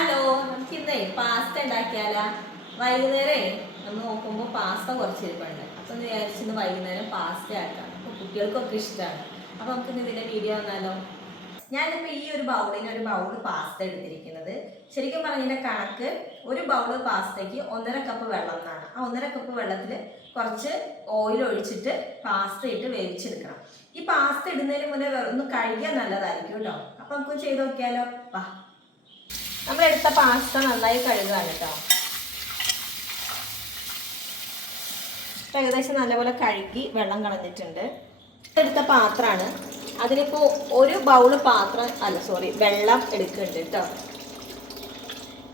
Hello, നമുക്കിന്നേ pasta ഉണ്ടാക്കിയാലാ? വൈകുന്നേരേ നമ്മൾ നോക്കുമ്പോൾ pasta കുറച്ച് ഇരിപ്പുണ്ട്. അപ്പം വിചാരിച്ചിന്ന് വൈകുന്നേരം പാസ്ത ആക്കാം. അപ്പോൾ കുട്ടികൾക്കൊക്കെ ഇഷ്ടമാണ്. അപ്പോൾ നമുക്കിന്ന് ഇതിൻ്റെ വീഡിയോ വന്നാലോ? ഞാനിപ്പോൾ ഈ ഒരു ബൗൾ പാസ്ത എടുത്തിരിക്കുന്നത്. ശരിക്കും പറഞ്ഞതിൻ്റെ കണക്ക് ഒരു ബൗൾ പാസ്തയ്ക്ക് 1.5 കപ്പ് വെള്ളം എന്നാണ്. ആ 1.5 കപ്പ് വെള്ളത്തിൽ കുറച്ച് ഓയിൽ ഒഴിച്ചിട്ട് പാസ്ത ഇട്ട് വേവിച്ചെടുക്കണം. ഈ പാസ്ത ഇടുന്നതിന് മുന്നേ ഒന്ന് കഴുകിയാൽ നല്ലതായിരിക്കും കേട്ടോ. അപ്പം നമുക്ക് ചെയ്ത് നോക്കിയാലോ? വാ, നമ്മളെടുത്ത പാസ്ത നന്നായി കഴുകുകയാണ് കേട്ടോ. ഏകദേശം നല്ലപോലെ കഴുകി വെള്ളം കളഞ്ഞിട്ടുണ്ട്. എടുത്ത പാത്രമാണ്. അതിലിപ്പോൾ ഒരു ബൗള് വെള്ളം എടുക്കുന്നുണ്ട് കേട്ടോ.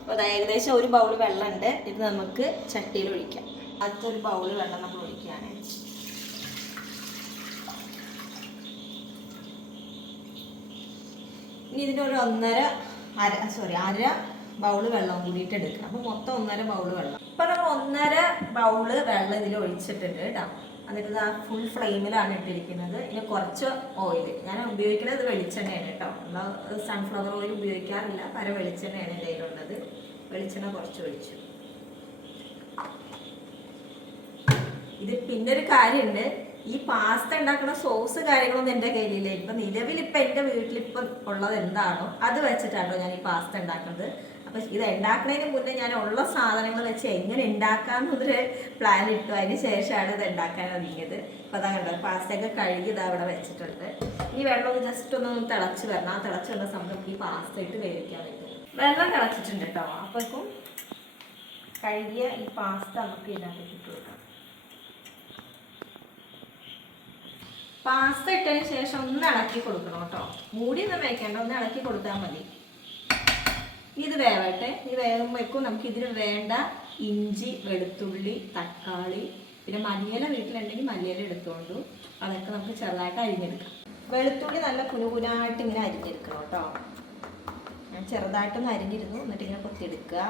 അപ്പോൾ അത് ഏകദേശം ഒരു ബൗള് വെള്ളമുണ്ട്. ഇത് നമുക്ക് ചട്ടിയിൽ ഒഴിക്കാം. അടുത്തൊരു ബൗള് വെള്ളം നമ്മൾ ഒഴിക്കുകയാണ്. ഇനി ഇതിൻ്റെ ഒരു അര ബൗള് വെള്ളം കൂടിയിട്ട് എടുക്കണം. അപ്പോൾ മൊത്തം 1.5 ബൗള് വെള്ളം. ഇപ്പം നമ്മൾ 1.5 ബൗള് വെള്ളം ഇതിൽ ഒഴിച്ചിട്ടുണ്ട് കേട്ടോ. എന്നിട്ട് ഇത് ഫുൾ ഫ്ലെയിമിലാണ് ഇട്ടിരിക്കുന്നത്. ഇനി കുറച്ച് ഓയിൽ, ഞാൻ ഉപയോഗിക്കുന്നത് വെളിച്ചെണ്ണയാണ് കേട്ടോ. നമ്മൾ സൺഫ്ലവർ ഓയിൽ ഉപയോഗിക്കാറില്ല, പല വെളിച്ചെണ്ണയാണ് എൻ്റെ കയ്യിലുള്ളത്. വെളിച്ചെണ്ണ കുറച്ച് ഒഴിച്ചു. ഇത് പിന്നെ ഒരു കാര്യമുണ്ട്, ഈ പാസ്ത ഉണ്ടാക്കുന്ന സോസ് കാര്യങ്ങളൊന്നും എൻ്റെ കയ്യിലില്ല. ഇപ്പം നിലവിലിപ്പം എൻ്റെ വീട്ടിലിപ്പം ഉള്ളത് എന്താണോ അത് വെച്ചിട്ടാണോ ഞാൻ ഈ പാസ്ത ഉണ്ടാക്കുന്നത്. അപ്പം ഇത് ഉണ്ടാക്കുന്നതിന് മുന്നേ ഞാൻ ഉള്ള സാധനങ്ങൾ വെച്ച് എങ്ങനെ ഉണ്ടാക്കാമെന്നൊരു പ്ലാൻ ഇട്ടു. അതിന് ശേഷമാണ് ഇത് ഉണ്ടാക്കാൻ തുടങ്ങിയത്. അപ്പോൾ അതാ കണ്ടോ, പാസ്തയൊക്കെ കഴുകി ഇത് അവിടെ വെച്ചിട്ടുണ്ട്. ഈ വെള്ളം ജസ്റ്റ് ഒന്ന് തിളച്ച് വരണം. ആ തിളച്ച് വന്ന സമയം ഈ പാസ്ത ഇട്ട് വേവിക്കാൻ പറ്റും. വെള്ളം തിളച്ചിട്ടുണ്ട് കേട്ടോ. അപ്പോഴേക്കും കഴുകിയ ഈ പാസ്ത നമുക്ക് ഇതിനകത്ത് ഇട്ട് കൊടുക്കാം. പാസ്ത ഇട്ടതിന് ശേഷം ഒന്ന് ഇളക്കി കൊടുക്കണം കേട്ടോ. മൂടിയൊന്നും വയ്ക്കേണ്ട, ഒന്ന് ഇളക്കി കൊടുത്താൽ മതി. ഇത് വേവട്ടെ. ഇത് വേകുമ്പോഴേക്കും നമുക്ക് ഇതിന് വേണ്ട ഇഞ്ചി, വെളുത്തുള്ളി, തക്കാളി, പിന്നെ മല്ലിയില വീട്ടിലുണ്ടെങ്കിൽ മല്ലിയില എടുത്തുകൊണ്ടു. അതൊക്കെ നമുക്ക് ചെറുതായിട്ട് അരിഞ്ഞെടുക്കാം. വെളുത്തുള്ളി നല്ല കുനുകുനായിട്ട് ഇങ്ങനെ അരിഞ്ഞെടുക്കണം കേട്ടോ. ഞാൻ ചെറുതായിട്ടൊന്ന് അരിഞ്ഞിരുന്നു. എന്നിട്ട് ഇങ്ങനെ കൊത്തിയെടുക്കുക.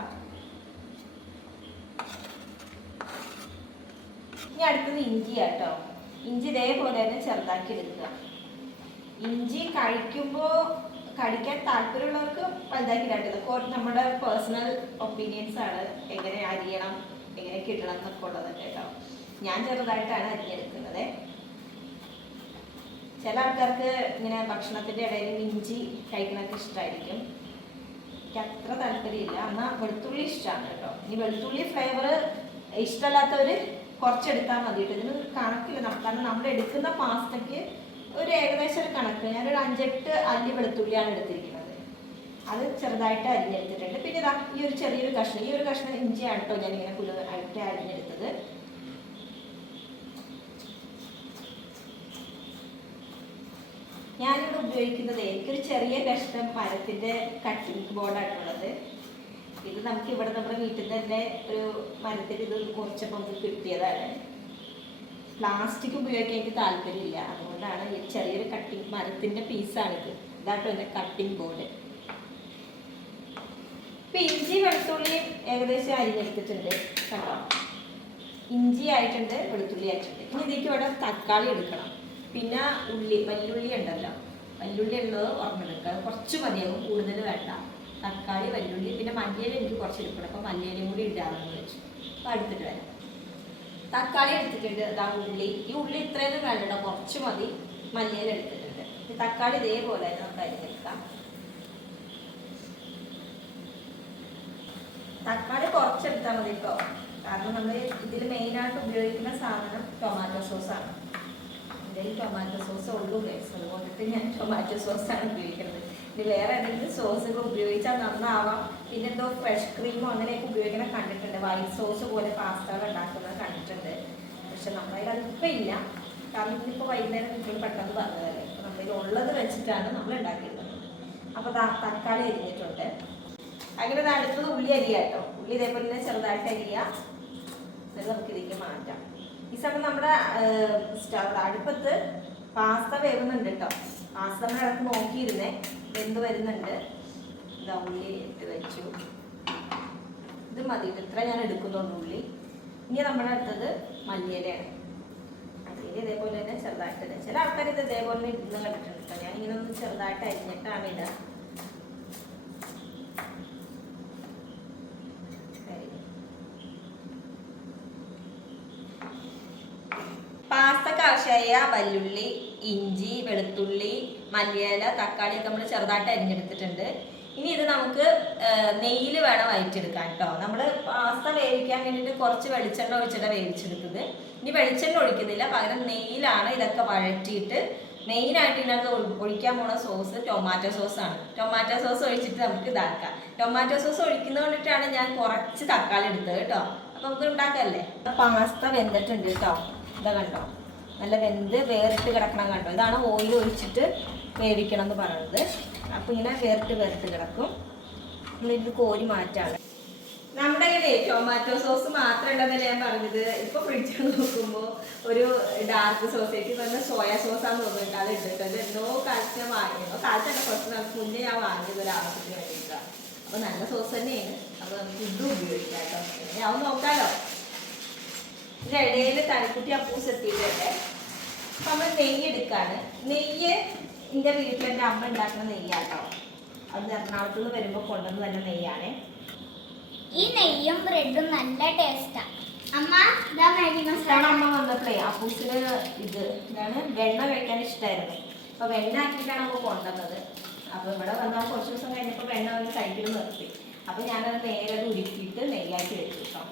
ഇനി അടുത്തത് ഇഞ്ചിയാട്ടോ. ഇഞ്ചി ഇതേപോലെ തന്നെ ചെറുതാക്കി എടുക്കുക. ഇഞ്ചി കടിക്കാൻ താല്പര്യമുള്ളവർക്ക് വലുതാക്കി ഇടാട്ടത്. നമ്മുടെ പേഴ്സണൽ ഒപ്പീനിയൻസ് ആണ്, എങ്ങനെ അരിയണം, എങ്ങനെ കിട്ടണം എന്നൊക്കെ ഉള്ളത് കേട്ടോ. ഞാൻ ചെറുതായിട്ടാണ് അരിഞ്ഞെടുക്കുന്നത്. ചില ആൾക്കാർക്ക് ഇങ്ങനെ ഭക്ഷണത്തിൻ്റെ ഇടയിൽ ഇഞ്ചി കഴിക്കണമൊക്കെ ഇഷ്ടമായിരിക്കും. എനിക്ക് അത്ര താല്പര്യമില്ല. എന്നാൽ വെളുത്തുള്ളി ഇഷ്ടമാണ് കേട്ടോ. ഇനി വെളുത്തുള്ളി ഫ്ലേവർ ഇഷ്ടമല്ലാത്തവർ കുറച്ചെടുത്താൽ മതി കേട്ടോ. ഇതിന് കണക്കില്ല, കാരണം നമ്മൾ എടുക്കുന്ന പാസ്തയ്ക്ക് ഒരു ഏകദേശം ഒരു കണക്ക്. ഞാനൊരു 5-8 അല്ലി വെളുത്തുള്ളിയാണ് എടുത്തിരിക്കുന്നത്. അത് ചെറുതായിട്ട് അരിഞ്ഞെടുത്തിട്ടുണ്ട്. പിന്നെ ഇതാ ഈ ഒരു ചെറിയൊരു കഷ്ണം, ഈ ഒരു കഷ്ണം ഇഞ്ചിയാണ് കേട്ടോ ഞാനിങ്ങനെ ആയിട്ട് അരിഞ്ഞെടുത്തത്. ഞാനിവിടെ ഉപയോഗിക്കുന്നത് എനിക്കൊരു ചെറിയ കഷ്ണം മരത്തിൻ്റെ കട്ടിംഗ് ബോർഡായിട്ടുള്ളത്. ഇത് നമുക്ക് ഇവിടെ നമ്മുടെ വീട്ടിൽ തന്നെ ഒരു മരത്തിൽ ഇത് കുറച്ചപ്പോൾ നമുക്ക് കിട്ടിയതാണ്. പ്ലാസ്റ്റിക് ഉപയോഗിക്കാൻ എനിക്ക് താല്പര്യമില്ല, അതുകൊണ്ടാണ് ഈ ചെറിയൊരു കട്ടിങ് മരത്തിൻ്റെ പീസാണിത്. ഇതാട്ടോ എൻ്റെ കട്ടിംഗ് ബോർഡ്. ഇപ്പം ഇഞ്ചി വെളുത്തുള്ളി ഏകദേശം അരിഞ്ഞെടുത്തിട്ടുണ്ട് കേട്ടോ. ഇഞ്ചി ആയിട്ടുണ്ട്, വെളുത്തുള്ളി ആയിട്ടുണ്ട്. ഇനി ഇതിലേക്ക് ഇവിടെ തക്കാളി എടുക്കണം. പിന്നെ വല്ലുള്ളി ഉണ്ടല്ലോ, വല്ലുള്ളി ഉള്ളത് ഓർമ്മെടുക്കുക. കുറച്ച് മതിയാകും, കൂടുതൽ വേണ്ട. തക്കാളി, വല്ലുള്ളി, പിന്നെ മല്ലിയില എനിക്ക് കുറച്ച് എടുക്കണം. അപ്പോൾ മല്ലിയിലയും കൂടി ഇടാമെന്ന് വെച്ചു. അപ്പോൾ അടുത്തിട്ട് വരാം. തക്കാളി എടുത്തിട്ടുണ്ട്. ഇതാ ഉള്ളി. ഈ ഉള്ളി ഇത്രയൊന്നും വേണ്ട, കുറച്ച് മതി. മല്ലിയില എടുത്തിട്ടുണ്ട്. ഈ തക്കാളി ഇതേപോലെ നമുക്ക് അരിഞ്ഞെടുക്കാം. തക്കാളി കുറച്ചെടുത്താൽ മതി കേട്ടോ. കാരണം നമ്മൾ ഇതിൽ മെയിനായിട്ട് ഉപയോഗിക്കുന്ന സാധനം ടൊമാറ്റോ സോസാണ്. എൻ്റെ ഈ ടൊമാറ്റോ സോസ് ഉള്ളൂ ഗൈസ്, അതുകൊണ്ടിട്ട് ഞാൻ ടൊമാറ്റോ സോസാണ് ഉപയോഗിക്കുന്നത്. ഇനി വേറെ എന്തെങ്കിലും സോസുകൾ ഉപയോഗിച്ചാൽ നന്നാവാം. പിന്നെ എന്തോ ഫ്രഷ് ക്രീമോ അങ്ങനെയൊക്കെ ഉപയോഗിക്കണം കണ്ടിട്ടുണ്ട്. വൈറ്റ് സോസ് പോലെ പാസ്തകൾ ഉണ്ടാക്കുന്നത് കണ്ടിട്ടുണ്ട്. പക്ഷെ നമ്മളതിൽ അതിപ്പോൾ ഇല്ല, കാരണം ഇതിപ്പോൾ വൈകുന്നേരം കുട്ടികൾ പെട്ടെന്ന് പറഞ്ഞതല്ലേ. അപ്പോൾ നമ്മളിൽ ഉള്ളത് വെച്ചിട്ടാണ് നമ്മൾ ഉണ്ടാക്കിയിരുന്നത്. അപ്പോൾ തക്കാളി അരിഞ്ഞിട്ടുണ്ട്. അങ്ങനെ അടുത്തത് ഉള്ളി അരിയാ കേട്ടോ. ഉള്ളി ഇതേപോലെ തന്നെ ചെറുതായിട്ട് അരിയുക. എന്നിട്ട് നമുക്ക് ഇതിലേക്ക് മാറ്റാം. ഈ സമയം നമ്മുടെ അടുപ്പത്ത് പാസ്ത വേവുന്നുണ്ട് കേട്ടോ. പാസ്ത നമ്മൾ ഇടയ്ക്ക് നോക്കിയിരുന്നേ, വെന്ത് വരുന്നുണ്ട്. ഇതാ ഉള്ളി ഇട്ട് വെച്ചു. ഇത് മതി, ഇത്ര ഞാൻ എടുക്കുന്നുണ്ട് ഉള്ളി. ഇനി നമ്മുടെ അടുത്തത് മല്ലിയിലയാണ്. മല്ലിയില ഇതേപോലെ തന്നെ ചെറുതായിട്ട് ഇടുക. ചില ആൾക്കാർ ഇത് ഇതേപോലെ ഇടുന്ന കണ്ടിട്ടുണ്ട് കേട്ടോ. ഞാനിങ്ങനെ ഒന്ന് ചെറുതായിട്ട് അരിഞ്ഞിട്ടാണ് ഇടുക. ആവശ്യമായ വല്ലുള്ളി, ഇഞ്ചി, വെളുത്തുള്ളി, മല്ലിയില, തക്കാളിയൊക്കെ നമ്മൾ ചെറുതായിട്ട് അരിഞ്ഞെടുത്തിട്ടുണ്ട്. ഇനി ഇത് നമുക്ക് നെയ്യിൽ വേണം വഴറ്റിയെടുക്കാൻ കേട്ടോ. നമ്മൾ പാസ്ത വേവിക്കാൻ വേണ്ടിയിട്ട് കുറച്ച് വെളിച്ചെണ്ണ ഒഴിച്ചിട്ട് വേവിച്ചെടുത്തത്. ഇനി വെളിച്ചെണ്ണ ഒഴിക്കുന്നില്ല, പകരം നെയ്യിലാണ് ഇതൊക്കെ വഴറ്റിയിട്ട്. മെയിനായിട്ട് ഇതിനകത്ത് ഒഴിക്കാൻ പോണ സോസ് ടൊമാറ്റോ സോസാണ്. ടൊമാറ്റോ സോസ് ഒഴിച്ചിട്ട് നമുക്ക് ഇതാക്കാം. ടൊമാറ്റോ സോസ് ഒഴിക്കുന്നത് കൊണ്ടിട്ടാണ് ഞാൻ കുറച്ച് തക്കാളി എടുത്തത് കേട്ടോ. അപ്പം നമുക്ക് ഉണ്ടാക്കല്ലേ. പാസ്ത വെന്തിട്ടുണ്ട് കേട്ടോ. ഇതാ കണ്ടോ, നല്ല വെന്ത് വേറിട്ട് കിടക്കണം കണ്ടോ. ഇതാണ് ഓയിൽ ഒഴിച്ചിട്ട് വേവിക്കണം എന്ന് പറയുന്നത്. അപ്പം ഇങ്ങനെ വേറിട്ട് കിടക്കും. നമ്മളിത് കോരി മാറ്റാണ്. നമ്മുടെ കയ്യിലെ ടൊമാറ്റോ സോസ് മാത്രം ഉണ്ടെന്നല്ലേ ഞാൻ പറഞ്ഞത്. ഇപ്പൊ ഫ്രിഡ്ജിൽ നോക്കുമ്പോൾ ഒരു ഡാർക്ക് സോസ്, എനിക്ക് തന്നെ സോയാ സോസാന്ന് തോന്നുന്നുണ്ട്. അത് ഇട്ടിട്ടുണ്ട്. എന്തോ കാലത്ത് ഞാൻ വാങ്ങിയതോ, കാലത്തല്ല കുറച്ച് നാൾക്ക് മുന്നേ ഞാൻ വാങ്ങിയത് ഒരു ആവശ്യത്തിന് വേണ്ടിയിട്ടാണ്. അപ്പൊ നല്ല സോസ് തന്നെയാണ്. അപ്പൊ നമുക്ക് ഇതും ഉപയോഗിക്കാം കേട്ടോ. ഞാൻ നോക്കാലോ. ഇതിന്റെ ഇടയിൽ തനിക്കുട്ടി അപ്പൂസ് എത്തിയിട്ടുണ്ട്. അപ്പൊ നമ്മൾ നെയ്യ് എടുക്കാണ്. നെയ്യ് എൻ്റെ വീട്ടിൽ എൻ്റെ അമ്മ ഉണ്ടാക്കുന്ന നെയ്യാട്ടോ. അത് എറണാകുളത്ത് നിന്ന് വരുമ്പോൾ കൊണ്ടുവന്ന് തന്നെ നെയ്യാണ്. ഈ നെയ്യും ബ്രെഡും നല്ല ടേസ്റ്റാ. അമ്മ ഇതാ മാഗി മസാല. അമ്മ വന്നപ്പോഴേ അപ്പൂസിന് ഇത് ഇതാണ് വെണ്ണ കഴിക്കാൻ ഇഷ്ടമായിരുന്നു. അപ്പൊ വെണ്ണ ആക്കിയിട്ടാണ് അമ്മ കൊണ്ടുവന്നത്. അപ്പൊ ഇവിടെ വന്നാൽ കുറച്ച് ദിവസം കഴിഞ്ഞപ്പോൾ വെണ്ണ വന്ന് സൈക്കിൾ നിർത്തി. അപ്പൊ ഞാനത് നേരെ ഉരുക്കിയിട്ട് നെയ്യാക്കി വെച്ചു കേട്ടോ.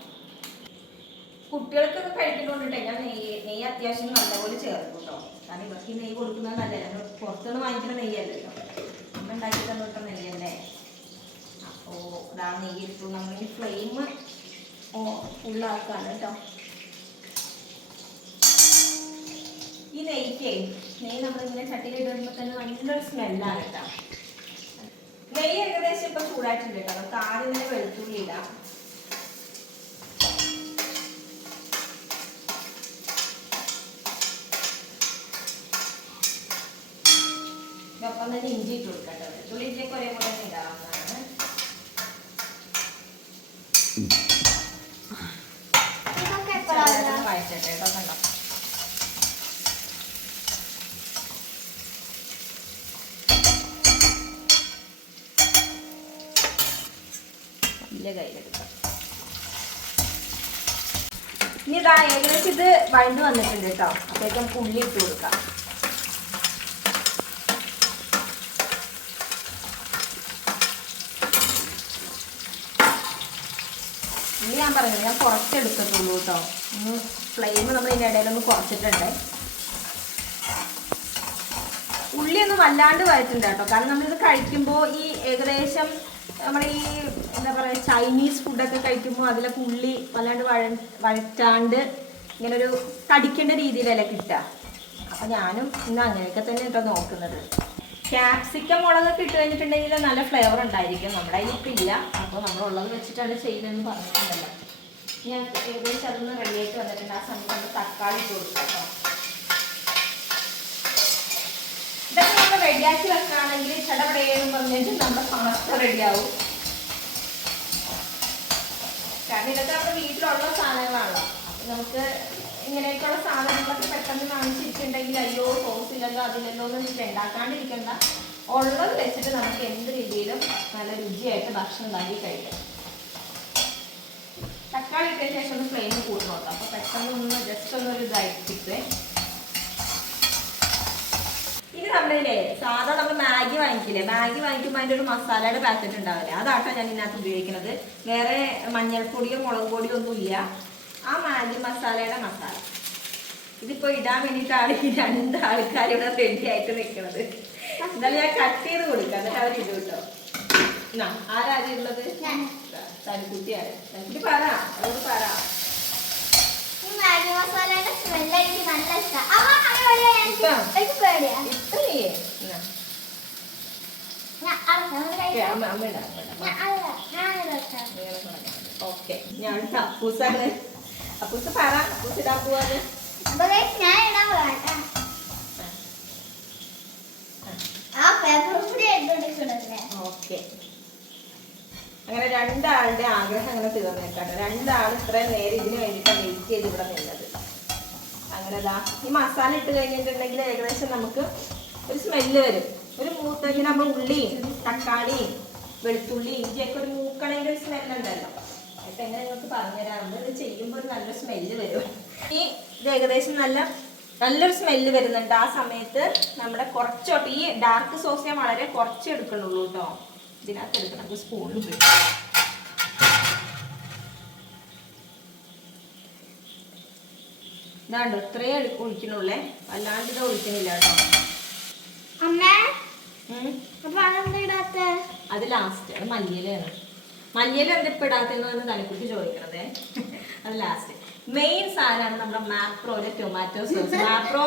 കുട്ടികൾക്കൊക്കെ കഴിക്കുന്നതുകൊണ്ടിട്ടേ ഞാൻ നെയ്യ് അത്യാവശ്യം നല്ലപോലെ ചേർക്കും കേട്ടോ. കാരണം ഇവർക്ക് ഈ നെയ്യ് കൊടുക്കുന്നത് നല്ലതല്ല. നമ്മൾ പുറത്തുനിന്ന് വാങ്ങിക്കുന്ന നെയ്യല്ലല്ലോ, നമ്മൾ ഉണ്ടാക്കി തന്നിട്ട നെയ്യല്ലേ. അപ്പോൾ ഇതാ നെയ്യ് ഇട്ടു. നമ്മൾ ഈ ഫ്ലെയിം ഫുള്ളാക്കാണ് കേട്ടോ. ഈ നെയ്യ് നമ്മളിങ്ങനെ ചട്ടിയിൽ ഇടുമ്പോൾ തന്നെ നല്ലൊരു സ്മെല്ലാണ് കേട്ടോ. നെയ്യ് ഏകദേശം ഇപ്പം ചൂടായിട്ടുണ്ട് കേട്ടോ. നമുക്ക് ആദ്യം തന്നെ വെളുത്തുള്ളി ഇടാം. ഒപ്പം തന്നെ ഇഞ്ചി ഇട്ട് കൊടുക്കട്ടോ. വെളുത്തുള്ളി ഇഞ്ചിയൊക്കെ ഒരേപോലെ തന്നെ ഇടാവുന്നതാണ്. വഴറ്റട്ടെ കേട്ടോ. കണ്ടോ, വലിയ കയ്യിലെടുക്കാം. ഇനി ഇതാ ഏകദേശം ഇത് വഴണ്ട് വന്നിട്ടുണ്ട് കേട്ടോ. അപ്പോഴേക്കും നമുക്ക് ഉള്ളി ഇട്ട് കൊടുക്കാം. ഇനി ഞാൻ പറഞ്ഞത് ഞാൻ കുറച്ചെടുത്തിട്ടുള്ളൂ കേട്ടോ. ഫ്ലെയിം നമ്മൾ ഇതിൻ്റെ ഇടയിലൊന്ന് കുറച്ചിട്ടുണ്ട്. ഉള്ളിയൊന്നും വല്ലാണ്ട് വഴറ്റുണ്ട് കേട്ടോ. കാരണം നമ്മളിത് കഴിക്കുമ്പോൾ ഈ ഏകദേശം നമ്മൾ ഈ എന്താ പറയുക ചൈനീസ് ഫുഡൊക്കെ കഴിക്കുമ്പോൾ അതിലൊക്കെ ഉള്ളി വല്ലാണ്ട് വഴറ്റാണ്ട് ഇങ്ങനൊരു കടിക്കേണ്ട രീതിയിലല്ലേ കിട്ടുക. അപ്പം ഞാനും ഇന്ന് അങ്ങനെയൊക്കെ തന്നെ കേട്ടോ നോക്കുന്നത്. ക്യാപ്സിക്കം മുളകൊക്കെ ഇട്ട് കഴിഞ്ഞിട്ടുണ്ടെങ്കിൽ നല്ല ഫ്ലേവർ ഉണ്ടായിരിക്കും. നമ്മുടെ അതിലിപ്പോൾ ഇല്ല. അപ്പോൾ നമ്മളുള്ളത് വെച്ചിട്ടാണ് ചെയ്യുന്നതെന്ന് പറഞ്ഞിട്ടുണ്ടല്ലോ. ഞാൻ ഏകദേശം അതൊന്ന് റെഡിയായിട്ട് വന്നിട്ടുണ്ട്. ആ സമയത്ത് നമ്മൾ തക്കാളി ഇട്ട് കൊടുക്കാം കേട്ടോ. ഇതൊക്കെ നമ്മൾ റെഡിയാക്കി വെക്കുകയാണെങ്കിൽ ചടപടയെന്ന് പറഞ്ഞിട്ട് നമ്മുടെ പാസ്ത റെഡിയാവും. കാരണം ഇതൊക്കെ നമ്മുടെ വീട്ടിലുള്ള സാധനങ്ങളാണല്ലോ. അപ്പം നമുക്ക് ഇങ്ങനെയൊക്കെയുള്ള സാധനങ്ങളൊക്കെ പെട്ടെന്ന് വാങ്ങിച്ചിട്ടുണ്ടെങ്കിൽ അയ്യോ സോസ് ഇല്ലല്ലോ അതിലല്ലോ എന്ന് വെച്ചിട്ട് ഉണ്ടാക്കാണ്ടിരിക്കണ്ട. ഉള്ളത് വെച്ചിട്ട് നമുക്ക് എന്ത് രീതിയിലും നല്ല രുചിയായിട്ട് ഭക്ഷണം ഉണ്ടാക്കി കഴിക്കാം. തക്കാളി ഇട്ടതിന് ശേഷം ഒന്ന് ഫ്ലെയിം കൂട്ടി നോക്കാം. അപ്പോൾ പെട്ടെന്ന് ഒന്ന് ജസ്റ്റ് ഒന്നൊരു ഇതായിട്ടിട്ടേ. ഇനി നമ്മളില്ലേ സാധാ നമ്മൾ മാഗി വാങ്ങിക്കില്ലേ, മാഗി വാങ്ങിക്കുമ്പോൾ അതിൻ്റെ ഒരു മസാലയുടെ പാക്കറ്റ് ഉണ്ടാവില്ലേ, അതാട്ടോ ഞാൻ ഇതിനകത്ത് ഉപയോഗിക്കുന്നത്. വേറെ മഞ്ഞൾപ്പൊടിയോ മുളക് പൊടിയോ ഒന്നുമില്ല. ആ മാഗി മസാലയുടെ മസാല ഇതിപ്പോൾ ഇടാൻ വേണ്ടിയിട്ടാണ് ഈ 2 ആൾക്കാർ ഇവിടെ റെഡി ആയിട്ട് നിൽക്കുന്നത്. എന്നാലും ഞാൻ കട്ട് ചെയ്ത് കൊടുക്കാം. എന്നിട്ട് അവർ ഇത് കിട്ടോ. എന്നാ ആരാദ്യം ഉള്ളത്? തനിക്കുട്ടിയാണ്. തനിക്കുട്ടി പറ, അവരോട് പറ. മാഗി മസാലയുടെ സ്മെല്ല് എനിക്ക് നല്ല ഇഷ്ടമാണ്. ഓക്കെ, ഞാൻ അപ്പൂസാണ്. അപ്പൂസ് പറ, അപ്പൂസ് ഇടാൻ പോവാണ്. ഓക്കെ, അങ്ങനെ 2 ആളുടെ ആഗ്രഹം അങ്ങനെ തീർന്നേക്കാട്ടോ. 2 ആൾ ഇത്രയും നേരം ഇതിന് വേണ്ടിയിട്ടാണ് വെയിറ്റ് ചെയ്ത് ഇവിടെ നിന്നത്. അങ്ങനെ ഈ മസാല ഇട്ട് കഴിഞ്ഞിട്ടുണ്ടെങ്കിൽ ഏകദേശം നമുക്ക് ഒരു സ്മെല്ല് വരും. ഒരു മൂത്തങ്ങനെ നമ്മൾ ഉള്ളിയും തക്കാളിയും വെളുത്തുള്ളി ഇഞ്ചിയൊക്കെ ഒരു മൂക്കണേൻ്റെ ഒരു സ്മെല്ലുണ്ടല്ലോ. അപ്പം എങ്ങനെ നിങ്ങൾക്ക് പറഞ്ഞുതരാറുണ്ട്. ഇത് ചെയ്യുമ്പോൾ ഒരു നല്ല സ്മെല്ല് വരും. ഈ ഇത് ഏകദേശം നല്ല നല്ലൊരു സ്മെല്ല് വരുന്നുണ്ട്. ആ സമയത്ത് നമ്മുടെ കുറച്ചോട്ട് ഈ ഡാർക്ക് സോസ് ഞാൻ വളരെ കുറച്ച് എടുക്കണുള്ളൂ കേട്ടോ. ഇതിനകത്ത് എടുക്കണം സ്പൂണിൽ ഉപയോഗിക്കാം. ഇതാണ്ടോ ഇത്രയും ഒഴിക്കണുള്ളേ, അല്ലാണ്ട് ഇത് ഒഴിക്കണില്ല കേട്ടോ. അത് ലാസ്റ്റ്, അത് മല്ലിയിലാണ്. മല്ലിയില എന്തിപ്പോ ഇടാത്തെന്ന് തലക്കുട്ടി ചോദിക്കണതേ. അത് ലാസ്റ്റ് മെയിൻ സാധനമാണ് നമ്മുടെ മാപ്രോയിലെ ടൊമാറ്റോ സോസ്. മാപ്രോ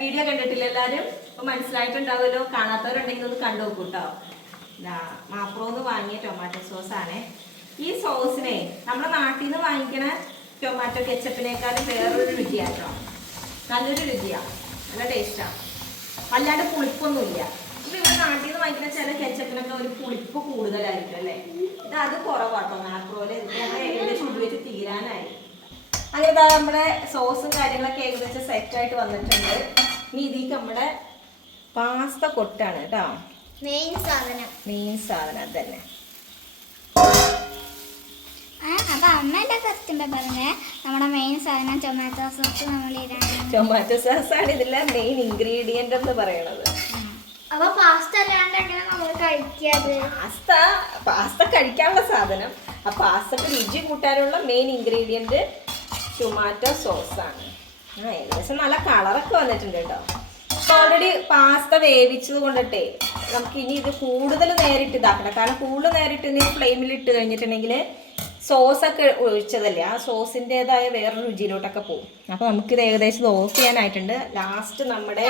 വീഡിയോ കണ്ടിട്ടില്ല എല്ലാവരും? അപ്പൊ മനസ്സിലായിട്ടുണ്ടാവുമല്ലോ. കാണാത്തവരുണ്ടെങ്കിൽ ഒന്ന് കണ്ടു നോക്കൂ കേട്ടോ. മാപ്രോന്ന് വാങ്ങിയ ടൊമാറ്റോ സോസ് ആണ്. ഈ സോസിനെ നമ്മുടെ നാട്ടിൽ നിന്ന് വാങ്ങിക്കണ ടൊമാറ്റോ കെച്ചപ്പിനേക്കാളും വേറൊരു രുചിയാട്ടോ. നല്ലൊരു രുചിയാണ്, നല്ല ടേസ്റ്റാണ്. അല്ലാണ്ട് പുളിപ്പൊന്നുമില്ല. ഇപ്പൊ ഇവിടെ നാട്ടിൽ നിന്ന് വാങ്ങിക്കുന്ന ചില കെച്ചപ്പിനൊക്കെ ഒരു പുളിപ്പ് കൂടുതലായിരിക്കും അല്ലേ. ഇത് അത് കുറവാട്ടോ മാപ്രോയില്. ഏകദേശം ഉപയോഗിച്ച് തീരാനായി. അങ്ങനെ നമ്മുടെ സോസും കാര്യങ്ങളൊക്കെ ഏകദേശം സെറ്റായിട്ട് വന്നിട്ടുണ്ട്. ഇനി ഇതിക്ക് നമ്മുടെ പാസ്ത കൊട്ടാണ് കേട്ടോ. മെയിൻ സാധനം അത് തന്നെ. അപ്പൊ അമ്മയുടെ കത്തുമ്പോ പറഞ്ഞ നമ്മുടെ മെയിൻ സാധനം ടൊമാറ്റോ സോസ്. ടൊമാറ്റോ സോസ് ആണ് ഇതിലെ മെയിൻ ഇൻഗ്രീഡിയന്റ് എന്ന് പറയുന്നത്. അപ്പൊ പാസ്ത അല്ലാണ്ട് എങ്ങനെ നമ്മൾ കഴിക്കാത്? പാസ്ത കഴിക്കാനുള്ള സാധനം, ആ പാസ്തക്ക് രുചി കൂട്ടാനുള്ള മെയിൻ ഇൻഗ്രീഡിയന്റ് ടൊമാറ്റോ സോസാണ്. ഏകദേശം നല്ല കളറൊക്കെ വന്നിട്ടുണ്ട് കേട്ടോ. ഓൾറെഡി പാസ്ത വേവിച്ചത് കൊണ്ടിട്ടേ നമുക്ക് ഇനി ഇത് കൂടുതൽ നേരിട്ട് ഇതാക്കണം. കാരണം കൂടുതൽ നേരിട്ട് ഇനി ഫ്ലെയിമിൽ ഇട്ട് കഴിഞ്ഞിട്ടുണ്ടെങ്കിൽ സോസൊക്കെ ഒഴിച്ചതല്ലേ, ആ സോസിൻ്റെതായ വേറൊരു രുചിയിലോട്ടൊക്കെ പോകും. അപ്പോൾ നമുക്കിത് ഏകദേശം ഓഫ് ചെയ്യാനായിട്ടുണ്ട്. ലാസ്റ്റ് നമ്മുടെ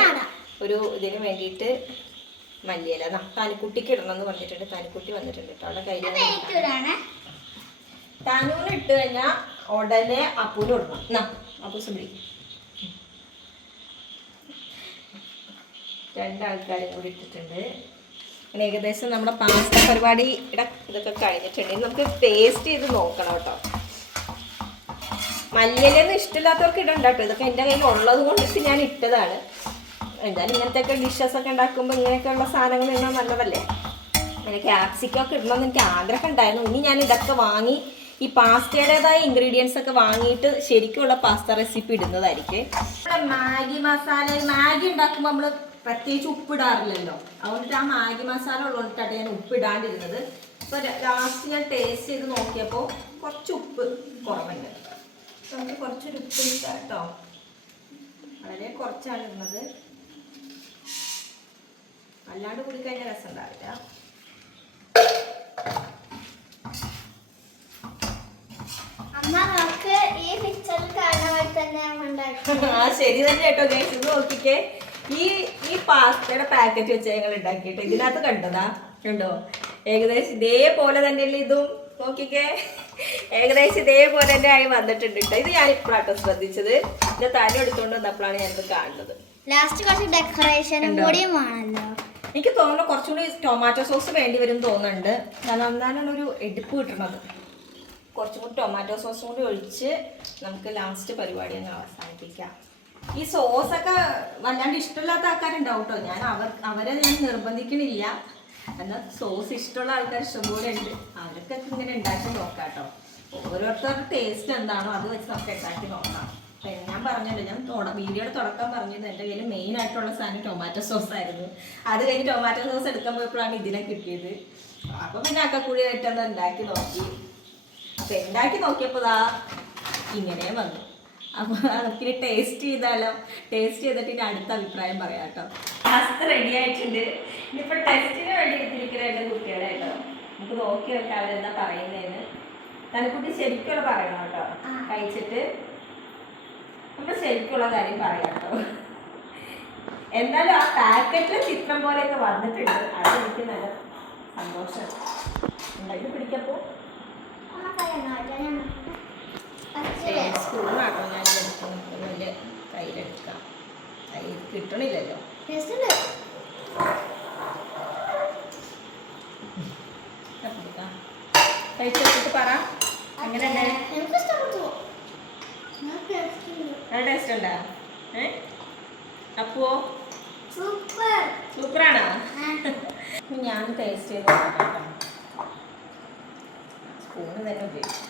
ഒരു ഇതിന് വേണ്ടിയിട്ട് മല്ലിയില താനുക്കുട്ടിക്ക് ഇടണം എന്ന് പറഞ്ഞിട്ടുണ്ട്. താനുക്കുട്ടി വന്നിട്ടുണ്ട് കേട്ടോ. അവിടെ കയ്യിൽ താനൂന് ഇട്ട് കഴിഞ്ഞാൽ ഉടനെ അപ്പൂന് ഇടണം. അപ്പൂ സുബി രണ്ടാൾക്കാരും കൂടി ഇട്ടിട്ടുണ്ട്. അങ്ങനെ ഏകദേശം നമ്മുടെ പാസ്ത പരിപാടിയുടെ ഇതൊക്കെ കഴിഞ്ഞിട്ടുണ്ട്. നമുക്ക് ടേസ്റ്റ് ചെയ്ത് നോക്കണം കേട്ടോ. മല്ലിയിലൊന്നും ഇഷ്ടമില്ലാത്തവർക്ക് ഇടണ്ട കേട്ടോ. ഇതൊക്കെ എൻ്റെ കയ്യിൽ ഉള്ളത് കൊണ്ടിട്ട് ഞാൻ ഇട്ടതാണ്. എന്തായാലും ഇങ്ങനത്തെയൊക്കെ ഡിഷസ് ഒക്കെ ഉണ്ടാക്കുമ്പോൾ ഇങ്ങനെയൊക്കെയുള്ള സാധനങ്ങൾ ഇടാൻ നല്ലതല്ലേ. അങ്ങനെ ക്യാപ്സിക്കൊക്കെ ഇടണമെന്ന് എനിക്ക് ആഗ്രഹം ഉണ്ടായിരുന്നു. ഇനി ഞാൻ ഇതൊക്കെ വാങ്ങി ഈ പാസ്തയുടേതായ ഇൻഗ്രീഡിയൻസ് ഒക്കെ വാങ്ങിയിട്ട് ശരിക്കുള്ള പാസ്ത റെസിപ്പി ഇടുന്നതായിരിക്കും. മാഗി മസാല, മാഗി ഉണ്ടാക്കുമ്പോൾ നമ്മൾ പ്രത്യേകിച്ച് ഉപ്പിടാറില്ലല്ലോ. അതുകൊണ്ടിട്ട് ആ മാഗി മസാല ഉള്ളതുകൊണ്ടിട്ടാണ് ഞാൻ ഉപ്പിടാണ്ടിരുന്നത്. അപ്പോൾ ലാസ്റ്റ് ഞാൻ ടേസ്റ്റ് ചെയ്ത് നോക്കിയപ്പോൾ കുറച്ച് ഉപ്പ് കുറവുണ്ട്. നമുക്ക് കുറച്ചൊരു ഉപ്പ് ഇട്ടാം കേട്ടോ. വളരെ കുറച്ചാണ് ഇടുന്നത്. അല്ലാണ്ട് കൂടി കഴിഞ്ഞാൽ രസം ഉണ്ടാവില്ല. ആ ശരി തന്നെ കേട്ടോ. ഗൈസ് ഇത് നോക്കിക്കേ, ഈ പാസ്തയുടെ പാക്കറ്റ് വെച്ച് ഞങ്ങൾ ഉണ്ടാക്കിയിട്ട് ഇതിനകത്ത് കണ്ടതാ കണ്ടോ. ഏകദേശം ഇതേപോലെ തന്നെയല്ലേ ഇതും. നോക്കിക്കേ, ഏകദേശം ഇതേപോലെ തന്നെ ആയി വന്നിട്ടുണ്ട് കേട്ടോ. ഇത് ഞാനിപ്പോഴാട്ടോ ശ്രദ്ധിച്ചത്. ഇതിന്റെ തല എടുത്തുകൊണ്ട് വന്നപ്പോഴാണ് ഞാനിത് കാണുന്നത്. ലാസ്റ്റ് കുറച്ച് ഡെക്കറേഷനും കൂടിയും വേണമല്ലോ. എനിക്ക് തോന്നുന്നു കുറച്ചുകൂടി ടൊമാറ്റോ സോസ് വേണ്ടി വരും തോന്നുന്നുണ്ട്. കാരണം എന്നാലാണ് ഒരു എടുപ്പ് കിട്ടുന്നത്. കുറച്ചും കൂടി ടൊമാറ്റോ സോസും കൂടി ഒഴിച്ച് നമുക്ക് ലാസ്റ്റ് പരിപാടി അങ്ങ് അവസാനിപ്പിക്കാം. ഈ സോസൊക്കെ വല്ലാണ്ട് ഇഷ്ടമില്ലാത്ത ആൾക്കാരുണ്ടാവും കേട്ടോ. ഞാൻ അവരെ ഞാൻ നിർബന്ധിക്കണില്ല. എന്നാൽ സോസ് ഇഷ്ടമുള്ള ആൾക്കാർ ഇഷ്ടംപോലെ ഉണ്ട്. അവരൊക്കെ ഇങ്ങനെ ഉണ്ടാക്കി നോക്കാം കേട്ടോ. ഓരോരുത്തരുടെ ടേസ്റ്റ് എന്താണോ അത് വെച്ച് നമുക്ക് ഉണ്ടാക്കി നോക്കാം. ഞാൻ പറഞ്ഞല്ലോ, ഞാൻ വീഡിയോയുടെ തുടക്കം പറഞ്ഞത് എൻ്റെ കയ്യിൽ മെയിൻ ആയിട്ടുള്ള സാധനം ടൊമാറ്റോ സോസ് ആയിരുന്നു. അത് കഴിഞ്ഞ് ടൊമാറ്റോ സോസ് എടുക്കാൻ പോയപ്പോഴാണ് ഇതിനെ കിട്ടിയത്. അപ്പോൾ പിന്നെ അക്കക്കൂടിയായിട്ടൊന്ന് ഉണ്ടാക്കി നോക്കി. അപ്പം ഉണ്ടാക്കി നോക്കിയപ്പോൾ ഇങ്ങനെ വന്നു. അപ്പോൾ നമുക്കിനി ടേസ്റ്റ് ചെയ്താലോ. ടേസ്റ്റ് ചെയ്തിട്ട് ഇനി അടുത്ത അഭിപ്രായം പറയാം കേട്ടോ. പാസ്ത റെഡി ആയിട്ടുണ്ട്. ഇനിയിപ്പോൾ ടെസ്റ്റിന് വേണ്ടി എടുത്തിരിക്കുന്ന എൻ്റെ കുട്ടികളെ കേട്ടോ. നമുക്ക് നോക്കി നോക്കാം അവരെന്താ പറയുന്നതെന്ന്. തനിക്കുട്ടി ശരിക്കുള്ള പറയണം കേട്ടോ. കഴിച്ചിട്ട് നമ്മൾ ശരിക്കുള്ള കാര്യം പറയാം കേട്ടോ. എന്തായാലും ആ പാക്കറ്റിലെ ചിത്രം പോലെയൊക്കെ വന്നിട്ടുണ്ട്. അതെനിക്ക് നല്ല സന്തോഷം ഉണ്ടാക്കി പിടിക്കപ്പോൾ. സ്പൂണാട്ടോ ഞാൻ എടുക്കുന്നത്. വലിയ കയ്യിലെടുക്കാം. കയ്യിൽ കിട്ടണില്ലല്ലോ. കഴിച്ചിട്ട് പറ എങ്ങനെ നല്ല ടേസ്റ്റ് ഉണ്ടാ? അപ്പോ സൂപ്പറാണോ? ഞാൻ ടേസ്റ്റ് ചെയ്ത് നോക്കാം. സ്പൂണ് തന്നെ ഉപയോഗിക്കും.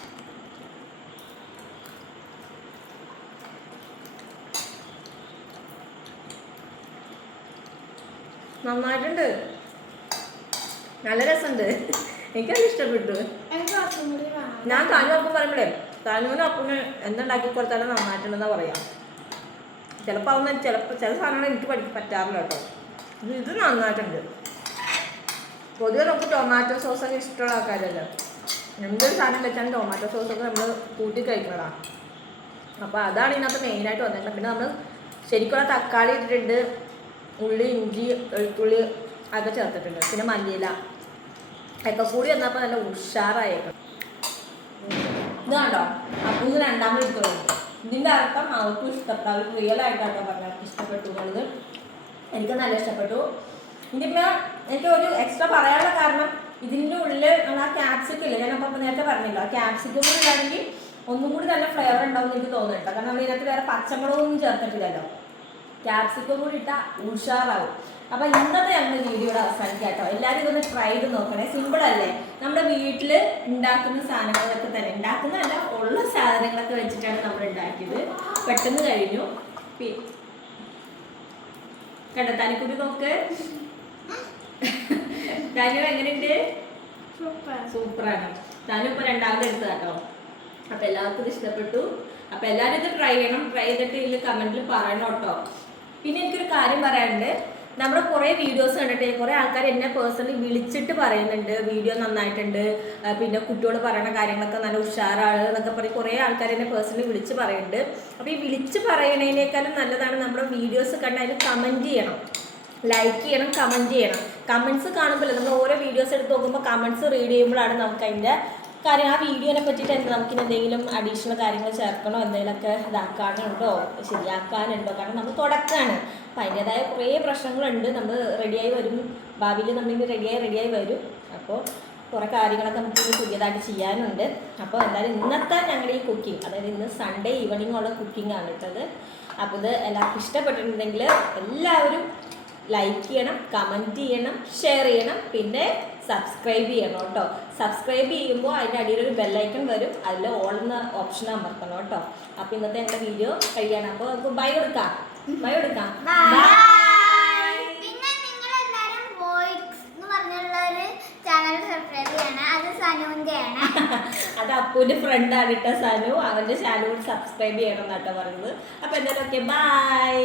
നന്നായിട്ടുണ്ട്, നല്ല രസമുണ്ട്, എനിക്കത് ഇഷ്ടപ്പെട്ടു. ഞാൻ താനു അപ്പം പറയുമ്പോഴേ താനുവിനും അപ്പന് എന്തുണ്ടാക്കി കൊടുത്താലും നന്നായിട്ടുണ്ടെന്നാ പറയാം. ചിലപ്പോൾ അതൊന്നും ചില സാധനങ്ങൾ എനിക്ക് പറ്റാറില്ല കേട്ടോ. ഇത് നന്നായിട്ടുണ്ട്. പൊതുവെ നമുക്ക് ടൊമാറ്റോ സോസൊക്കെ ഇഷ്ടമുള്ള ആൾക്കാരല്ലോ, എന്തൊരു സാധനം വെച്ചാലും ടൊമാറ്റോ സോസൊക്കെ നമ്മൾ കൂട്ടി കഴിക്കണതാണ്. അപ്പോൾ അതാണ് ഇതിനകത്ത് മെയിനായിട്ട് വന്നിട്ടുള്ളത്. പിന്നെ നമ്മൾ ശരിക്കുള്ള തക്കാളി ഇട്ടിട്ടുണ്ട്, ഉള്ളി, ഇഞ്ചി, വെളുത്തുള്ളി ഒക്കെ ചേർത്തിട്ടുണ്ട്, പിന്നെ മല്ലിയില ഒക്കെ കൂടി വന്നപ്പോൾ നല്ല ഉഷാറായേക്കും. ഇത് കണ്ടോ, അപ്പോൾ ഇത് രണ്ടാമത് ഇട്ടുള്ളത്. ഇതിൻ്റെ അർത്ഥം അവർക്കും ഇഷ്ടപ്പെട്ടു, അവർ റിയലായിട്ടാട്ടോ പറഞ്ഞാൽ ഇഷ്ടപ്പെട്ടു എന്നുള്ളത്. എനിക്ക് നല്ല ഇഷ്ടപ്പെട്ടു. ഇതിപ്പോൾ എനിക്ക് ഒരു എക്സ്ട്രാ പറയാനുള്ള കാരണം ഇതിൻ്റെ ഉള്ളിൽ നമ്മൾ ആ ക്യാപ്സിക്കം ഇല്ല, ഞാനപ്പോൾ നേരത്തെ പറഞ്ഞില്ല, ആ ക്യാപ്സിക്കം കൂടി ഇല്ലാണെങ്കിൽ ഒന്നും കൂടി നല്ല ഫ്ലേവർ ഉണ്ടാവും എന്ന് എനിക്ക് തോന്നുന്നുണ്ട്. കാരണം നമ്മൾ ഇതിനകത്ത് വേറെ പച്ചമുളകൊന്നും ചേർത്തിട്ടില്ലല്ലോ, ക്യാപ്സിക്കം കൂടി ഇട്ടാൽ ഉഷാറാവും. അപ്പോൾ ഇന്നത്തെ ഞങ്ങൾ വീഡിയോയുടെ അവസാനിക്കാം കേട്ടോ. എല്ലാവരും ഇതൊന്ന് ട്രൈ ചെയ്ത് നോക്കണേ. സിമ്പിളല്ലേ, നമ്മുടെ വീട്ടിൽ ഉണ്ടാക്കുന്ന സാധനങ്ങളൊക്കെ തന്നെ, ഉണ്ടാക്കുന്നതല്ല ഉള്ള സാധനങ്ങളൊക്കെ വെച്ചിട്ടാണ് നമ്മൾ ഉണ്ടാക്കിയത്. പെട്ടെന്ന് കഴിഞ്ഞു. കണ്ടോ താനിക്കുട്ടി നോക്ക്, താനു എങ്ങനെയുണ്ട്? സൂപ്പറാണ്. താനു ഇപ്പോൾ രണ്ടാമത് എടുത്തത് കേട്ടോ. അപ്പോൾ എല്ലാവർക്കും ഇത് ഇഷ്ടപ്പെട്ടു. അപ്പോൾ എല്ലാവരും ഇത് ട്രൈ ചെയ്യണം. ട്രൈ ചെയ്തിട്ട് ഇതിൽ കമൻറ്റിൽ പറയണം കേട്ടോ. പിന്നെ എനിക്കൊരു കാര്യം പറയാനുണ്ട്. നമ്മുടെ കുറേ വീഡിയോസ് കണ്ടിട്ട് കുറേ ആൾക്കാർ എന്നെ പേഴ്സണലി വിളിച്ചിട്ട് പറയുന്നുണ്ട് വീഡിയോ നന്നായിട്ടുണ്ട്, പിന്നെ കുട്ടിയോട് പറയുന്ന കാര്യങ്ങളൊക്കെ നല്ല ഉഷാറാണ് എന്നൊക്കെ പറയും. കുറേ ആൾക്കാർ എന്നെ പേഴ്സണലി വിളിച്ച് പറയുന്നുണ്ട്. അപ്പോൾ ഈ വിളിച്ച് പറയണതിനേക്കാളും നല്ലതാണ് നമ്മുടെ വീഡിയോസ് കണ്ട് അതിന് കമൻറ്റ് ചെയ്യണം, ലൈക്ക് ചെയ്യണം, കമൻറ്റ് ചെയ്യണം. കമൻറ്റ്സ് കാണുമ്പോൾ നമ്മൾ ഓരോ വീഡിയോസ് എടുത്ത് നോക്കുമ്പോൾ കമൻറ്റ്സ് റീഡ് ചെയ്യുമ്പോഴാണ് നമുക്ക് അതിൻ്റെ കാര്യം, ആ വീഡിയോനെ പറ്റിയിട്ട് നമുക്കിന് എന്തെങ്കിലും അഡീഷണൽ കാര്യങ്ങൾ ചേർക്കണോ, എന്തെങ്കിലുമൊക്കെ ഇതാക്കാനുണ്ടോ, ശരിയാക്കാനുണ്ടോ. കാരണം നമ്മൾ തുടക്കമാണ്, അപ്പം അതിൻ്റേതായ കുറേ പ്രശ്നങ്ങളുണ്ട്. നമ്മൾ റെഡിയായി വരും, ഭാവിയിൽ നമ്മളിങ്ങനെ റെഡിയായി വരും. അപ്പോൾ കുറേ കാര്യങ്ങളൊക്കെ നമുക്ക് പുതിയതായിട്ട് ചെയ്യാനുണ്ട്. അപ്പോൾ എന്തായാലും ഇന്നത്തെ ഞങ്ങളുടെ ഈ കുക്കിംഗ്, അതായത് ഇന്ന് സൺഡേ ഈവനിങ് ഉള്ള കുക്കിംഗ് ആണ് ഇട്ടത്. അപ്പോൾ ഇത് എല്ലാവർക്കും ഇഷ്ടപ്പെട്ടിട്ടുണ്ടെങ്കിൽ എല്ലാവരും ലൈക്ക് ചെയ്യണം, കമൻറ്റ് ചെയ്യണം, ഷെയർ ചെയ്യണം, പിന്നെ സബ്സ്ക്രൈബ് ചെയ്യണം കേട്ടോ. സബ്സ്ക്രൈബ് ചെയ്യുമ്പോൾ അതിൻ്റെ അടിയിലൊരു ബെല്ലൈക്കൺ വരും, അതിൽ ഓൾ എന്ന ഓപ്ഷൻ അമർത്തണം കേട്ടോ. അപ്പോൾ ഇന്നത്തെ ഞങ്ങളുടെ വീഡിയോ കഴിയാണ്. അപ്പോൾ നമുക്ക് ബൈ കൊടുക്കാം. പിന്നെ നിങ്ങൾ എല്ലാവരും വോയിസ് എന്ന് പറഞ്ഞുള്ളൊരു ചാനൽ സബ്സ്ക്രൈബ് ചെയ്യണം. അത് സനുവിൻ്റെ ആണ്. അത് അപ്പൂൻ്റെ ഫ്രണ്ടാണ് ഇട്ട സനു, അവൻ്റെ ചാനൽ സബ്സ്ക്രൈബ് ചെയ്യണം എന്നാട്ടോ പറയുന്നത്. അപ്പോൾ എന്തായാലും ഓക്കെ, ബൈ.